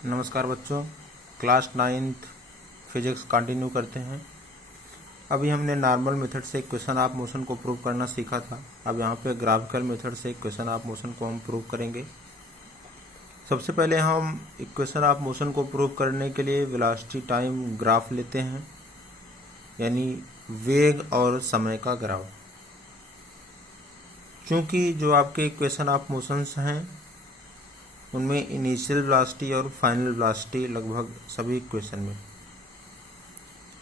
नमस्कार बच्चों, class 9th physics continue करते हैं। अभी हमने नॉर्मल मेथड से इक्वेशन ऑफ मोशन को प्रूव करना सीखा था। अब यहाँ पे ग्राफिकल मेथड से इक्वेशन ऑफ मोशन को हम प्रूव करेंगे। सबसे पहले हम इक्वेशन ऑफ मोशन को प्रूव करने के लिए वेलोसिटी टाइम ग्राफ लेते हैं, यानी वेग और समय का ग्राफ। चूँकि जो आपके इक्वेशन ऑफ मोशंस हैं उनमें इनिशियल वेलोसिटी और फाइनल वेलोसिटी लगभग सभी इक्वेशन में,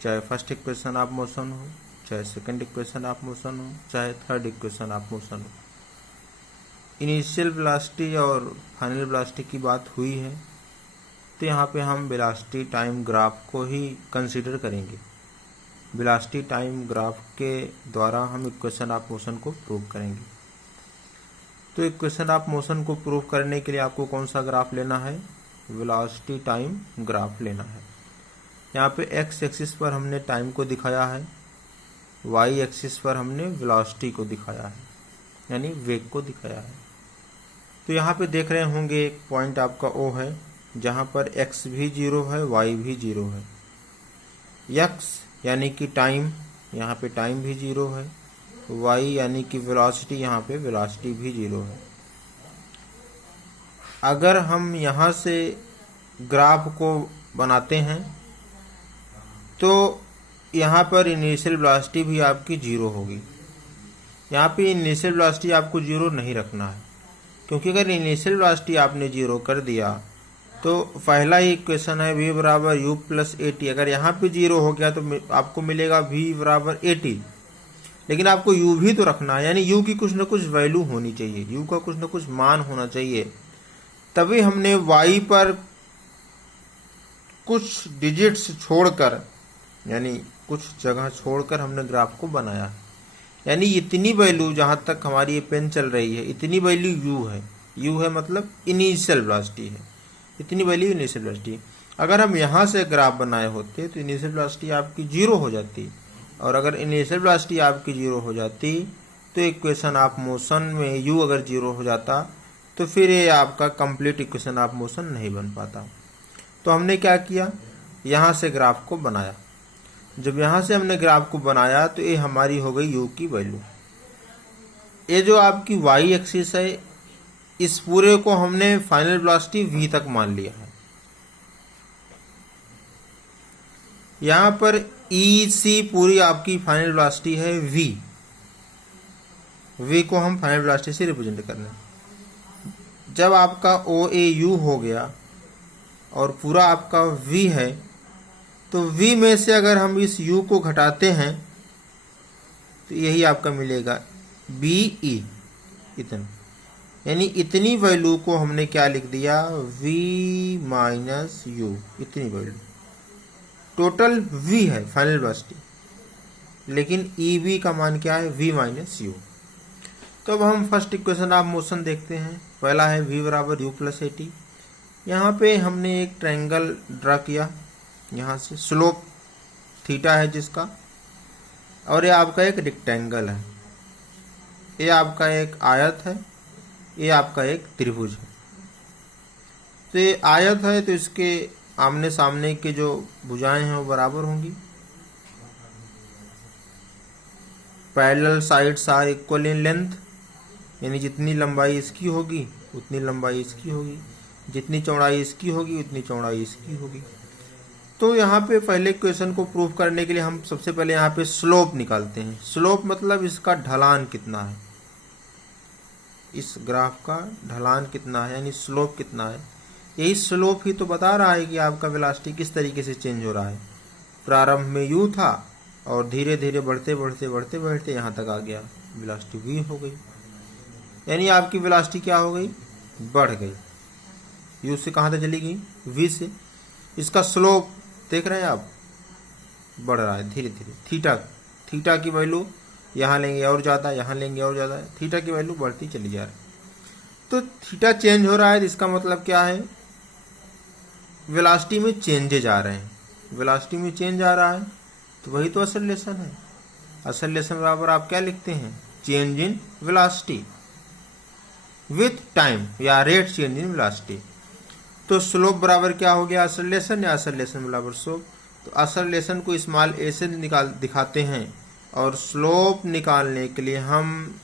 चाहे फर्स्ट इक्वेशन ऑफ मोशन हो, चाहे सेकंड इक्वेशन ऑफ मोशन हो, चाहे थर्ड इक्वेशन ऑफ मोशन हो, इनिशियल वेलोसिटी और फाइनल वेलोसिटी की बात हुई है। तो यहाँ पे हम वेलोसिटी टाइम ग्राफ को ही कंसीडर करेंगे। वेलोसिटी टाइम ग्राफ के द्वारा हम इक्वेशन ऑफ मोशन को प्रूव करेंगे। तो इक्वेशन ऑफ मोशन को प्रूव करने के लिए आपको कौन सा ग्राफ लेना है? वेलोसिटी टाइम ग्राफ लेना है। यहाँ पे एक्स एक्सिस पर हमने टाइम को दिखाया है, वाई एक्सिस पर हमने वेलोसिटी को दिखाया है, यानी वेग को दिखाया है। तो यहाँ पे देख रहे होंगे एक पॉइंट आपका ओ है, जहाँ पर एक्स भी 0 है, वाई भी 0 है। एक्स यानी कि टाइम, यहाँ पे टाइम भी 0 है। y यानी कि वेलोसिटी, यहाँ पे वेलोसिटी भी 0 है। अगर हम यहाँ से ग्राफ को बनाते हैं तो यहाँ पर इनिशियल वेलोसिटी भी आपकी 0 होगी। यहाँ पे इनिशियल वेलोसिटी आपको 0 नहीं रखना है, क्योंकि अगर इनिशियल वेलोसिटी आपने 0 कर दिया तो पहला ही इक्वेशन है v बराबर u प्लस AT। अगर यहाँ पे 0 हो गया तो आपको मिलेगा v बराबर AT, लेकिन आपको u भी तो रखना है, यानी u की कुछ न कुछ वैल्यू होनी चाहिए, u का कुछ न कुछ मान होना चाहिए। तभी हमने y पर कुछ डिजिट्स छोड़कर, यानी कुछ जगह छोड़कर हमने ग्राफ को बनाया है। यानी इतनी वैल्यू, जहाँ तक हमारी ये पेन चल रही है, इतनी वैल्यू u है। u है मतलब इनिशियल वेलोसिटी है, इतनी वैल्यू इनिशियल वेलोसिटी। अगर हम यहाँ से ग्राफ बनाए होते तो इनिशियल वेलोसिटी आपकी 0 हो जाती, और अगर इनिशियल वेलोसिटी आपकी 0 हो जाती तो इक्वेशन ऑफ मोशन में u अगर 0 हो जाता तो फिर ये आपका कंप्लीट इक्वेशन ऑफ मोशन नहीं बन पाता। तो हमने क्या किया, यहाँ से ग्राफ को बनाया। जब यहाँ से हमने ग्राफ को बनाया तो ये हमारी हो गई u की वैल्यू। ये जो आपकी y एक्सिस है, इस पूरे को हमने फाइनल वेलोसिटी v तक मान लिया है। यहाँ पर EC पूरी आपकी फाइनल वेलोसिटी है v। v को हम फाइनल वेलोसिटी से रिप्रेजेंट कर रहे हैं। जब आपका OAU हो गया और पूरा आपका v है, तो v में से अगर हम इस u को घटाते हैं तो यही आपका मिलेगा BE, इतना। यानी इतनी वैल्यू को हमने क्या लिख दिया, v माइनस u, इतनी वैल्यू। टोटल v है फाइनल वेलोसिटी, लेकिन EB का मान क्या है, v माइनस u। तो अब हम फर्स्ट इक्वेशन ऑफ मोशन देखते हैं। पहला है v बराबर u प्लस AT। यहाँ पे हमने एक ट्रायंगल ड्रा किया, यहाँ से स्लोप थीटा है जिसका, और ये आपका एक रेक्टेंगल है, ये आपका एक आयत है, ये आपका एक त्रिभुज है। तो ये आयत है तो इसके आमने सामने के जो भुजाएं हैं वो बराबर होंगी। Parallel sides are equal in length, यानी जितनी लंबाई इसकी होगी उतनी लंबाई इसकी होगी, जितनी चौड़ाई इसकी होगी उतनी चौड़ाई इसकी होगी। तो यहाँ पे पहले इक्वेशन को प्रूव करने के लिए हम सबसे पहले यहाँ पे स्लोप निकालते हैं। स्लोप मतलब इसका ढलान कितना है, इस ग्राफ का ढलान कितना है, यानी स्लोप कितना है। यही स्लोप ही तो बता रहा है कि आपका वेलोसिटी किस तरीके से चेंज हो रहा है। प्रारंभ में u था और धीरे धीरे बढ़ते बढ़ते बढ़ते बढ़ते यहाँ तक आ गया, वेलोसिटी v हो गई। यानी आपकी वेलोसिटी क्या हो गई, बढ़ गई। u से कहाँ तक चली गई, v से। इसका स्लोप देख रहे हैं आप, बढ़ रहा है धीरे धीरे। थीटा की वैल्यू यहाँ लेंगे और ज़्यादा, यहाँ लेंगे और ज़्यादा, थीटा की वैल्यू बढ़ती चली जा रही है। तो थीटा चेंज हो रहा है, इसका मतलब क्या है, वेलोसिटी में चेंजेज आ रहे हैं। वेलोसिटी में चेंज आ रहा है तो वही तो असलेशन है। असलेशन बराबर आप क्या लिखते हैं, change in velocity with time, या रेट चेंज इन वेलोसिटी। तो स्लोप बराबर क्या हो गया, एक्सेलरेशन, या एक्सेलरेशन बराबर स्लोप। तो एक्सेलरेशन को स्मॉल ए से दिखाते हैं और स्लोप निकालने के लिए हम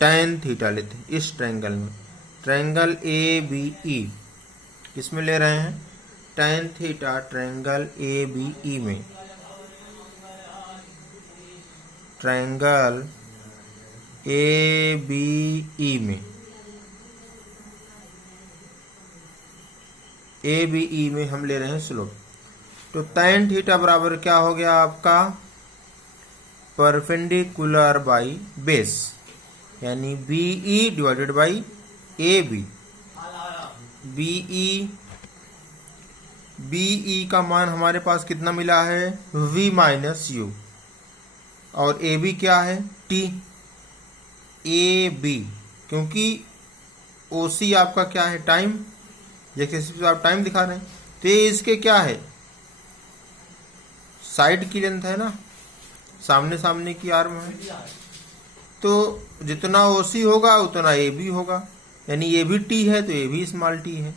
tan थीटा लेते हैं। इस ट्रायंगल में, ट्रायंगल ए बी ई, किसमें ले रहे हैं, tan theta triangle A B E में, ट्रायंगल ए बी ई में, ए बी ई में हम ले रहे हैं स्लोप। तो tan थीटा बराबर क्या हो गया आपका, परपेंडिकुलर बाई बेस, यानी B E divided by A B. B E का मान हमारे पास कितना मिला है, v माइनस यू, और ए बी क्या है, t। ए बी, क्योंकि ओ सी आपका क्या है, टाइम, जैसे आप टाइम दिखा रहे हैं, तो ये इसके क्या है, साइड की लेंथ है ना, सामने सामने की आर्म है। तो जितना ओ सी होगा उतना ए बी होगा, यानी ये भी टी है तो ये भी स्मॉल टी है।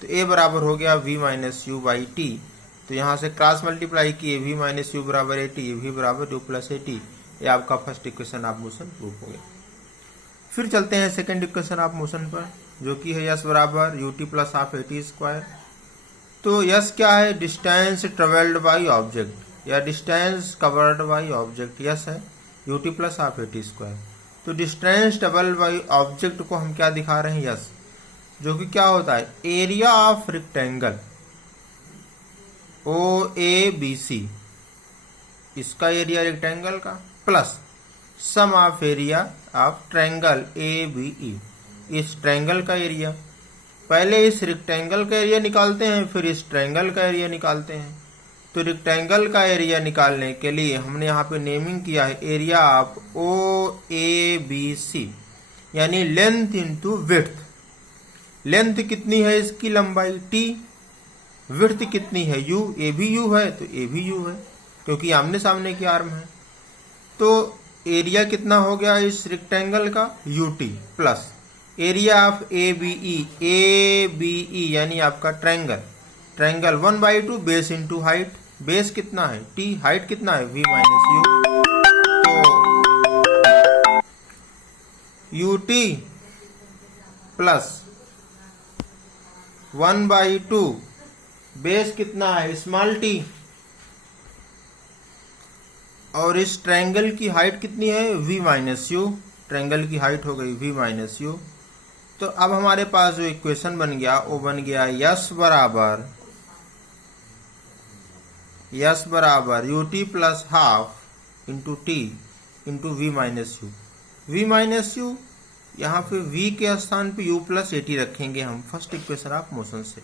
तो ए बराबर हो गया v minus u by T. तो यहाँ से क्रॉस मल्टीप्लाई किए, v माइनस यू बराबर ए टी, v बराबर यू प्लस ए टी। ये आपका first equation of motion proof हो गया। फिर चलते हैं सेकंड इक्वेशन ऑफ मोशन पर, जो कि है यस बराबर U T plus half A T square. तो यस क्या है, डिस्टेंस ट्रेवल्ड बाई ऑब्जेक्ट या distance covered by object, S है U T plus half A T square. तो डिस्टेंस ट्रेवल्ड बाई ऑब्जेक्ट को हम क्या दिखा रहे हैं, यस, जो कि क्या होता है, area of rectangle O A B C, इसका एरिया रेक्टेंगल का, plus sum of area of triangle A B E, इस ट्रायंगल का एरिया। पहले इस रेक्टेंगल का एरिया निकालते हैं, फिर इस ट्रायंगल का एरिया निकालते हैं। तो रेक्टेंगल का एरिया निकालने के लिए हमने यहाँ पे नेमिंग किया है area of O A B C, यानी लेंथ इंटू विड्थ। लेंथ कितनी है इसकी, लंबाई टी, विड्थ कितनी है यू, ए भी यू है तो ए भी यू है, क्योंकि आमने सामने की आर्म है। तो एरिया कितना हो गया इस रेक्टेंगल का, u T, plus area of A B E, यानी आपका triangle, triangle 1/2 base into height, base कितना है टी, हाइट कितना है v माइनस यू। तो यू टी प्लस 1/2 बेस कितना है स्मॉल टी, और इस ट्रायंगल की हाइट कितनी है v माइनस यू, ट्रायंगल की हाइट हो गई v माइनस यू। तो अब हमारे पास जो इक्वेशन बन गया वो बन गया यस बराबर U T plus half into t into v minus u. V minus u, यहाँ पे v के स्थान पे u प्लस ए टी रखेंगे हम फर्स्ट इक्वेशन ऑफ मोशन से।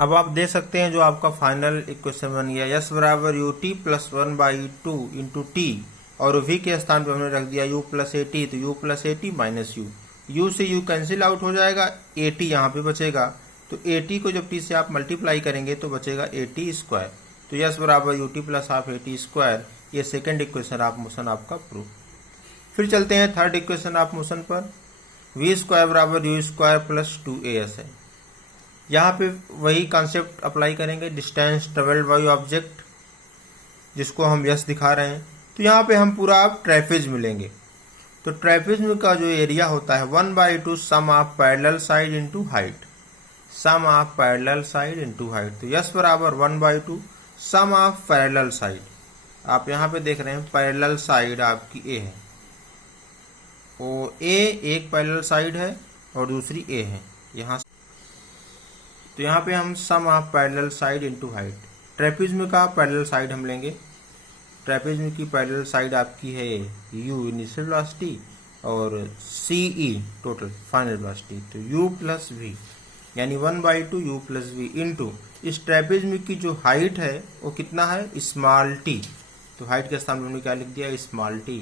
अब आप देख सकते हैं जो आपका फाइनल इक्वेशन बन गया, यस बराबर U T plus 1/2 into T, और v के स्थान पे हमने रख दिया u प्लस ए टी, तो u plus a T minus you, u से u कैंसिल आउट हो जाएगा, ए टी यहाँ पे बचेगा। तो ए टी को जब टी से आप मल्टीप्लाई करेंगे तो बचेगा ए टी स्क्वायर। तो यस बराबर U T plus half A T square, ये सेकेंड इक्वेशन ऑफ मोशन आपका प्रूफ। फिर चलते हैं थर्ड इक्वेशन ऑफ मोशन पर, v स्क्वायर बराबर यू स्क्वायर प्लस 2as है। यहाँ पे वही कॉन्सेप्ट अप्लाई करेंगे, डिस्टेंस ट्रेवल्ड बाय ऑब्जेक्ट, जिसको हम यस दिखा रहे हैं। तो यहाँ पे हम पूरा आप ट्रेपेज मिलेंगे। तो ट्रेपेज का जो एरिया होता है 1/2 sum of parallel side into height, sum of parallel side into height. तो यस बराबर 1/2 सम ऑफ पैरेलल साइड। आप यहाँ पे देख रहे हैं पैरेलल साइड आपकी ए है, ओ ए एक पैरेलल साइड है और दूसरी ए है यहाँ। तो यहाँ पे हम sum of parallel side into height, trapezium का पैरेलल साइड हम लेंगे। ट्रेपेजियम की पैरेलल साइड आपकी है u इनिशियल वेलोसिटी और ce टोटल फाइनल वेलोसिटी। तो u प्लस v यानी 1/2 u प्लस v इंटू इस ट्रेपेजियम की जो हाइट है वो कितना है स्मॉल t। तो हाइट के स्थान पर हमने क्या लिख दिया स्मॉल t।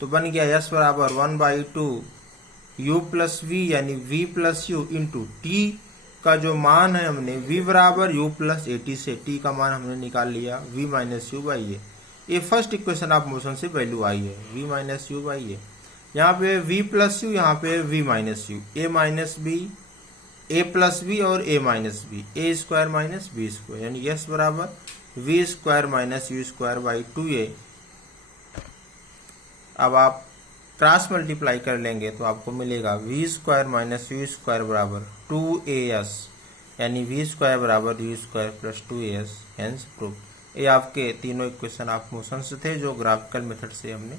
तो बन गया यस बराबर 1/2 u प्लस v यानी v plus u into t का जो मान है हमने v बराबर u प्लस ए टी से t का मान हमने निकाल लिया v minus u by a. ये फर्स्ट इक्वेशन ऑफ मोशन से वैल्यू आई है v minus u by a. यहाँ पे v प्लस यू, यहाँ पे v minus u, a minus b, a plus b और a minus b, A square minus B square, यानी यस बराबर v square minus you square by 2a। अब आप cross multiply कर लेंगे तो आपको मिलेगा v square minus you square बराबर 2as, यानी v स्क्वायर बराबर you square plus 2as, hence proof. ये आपके तीनों इक्वेशन ऑफ मोशन से थे जो ग्राफिकल मेथड से हमने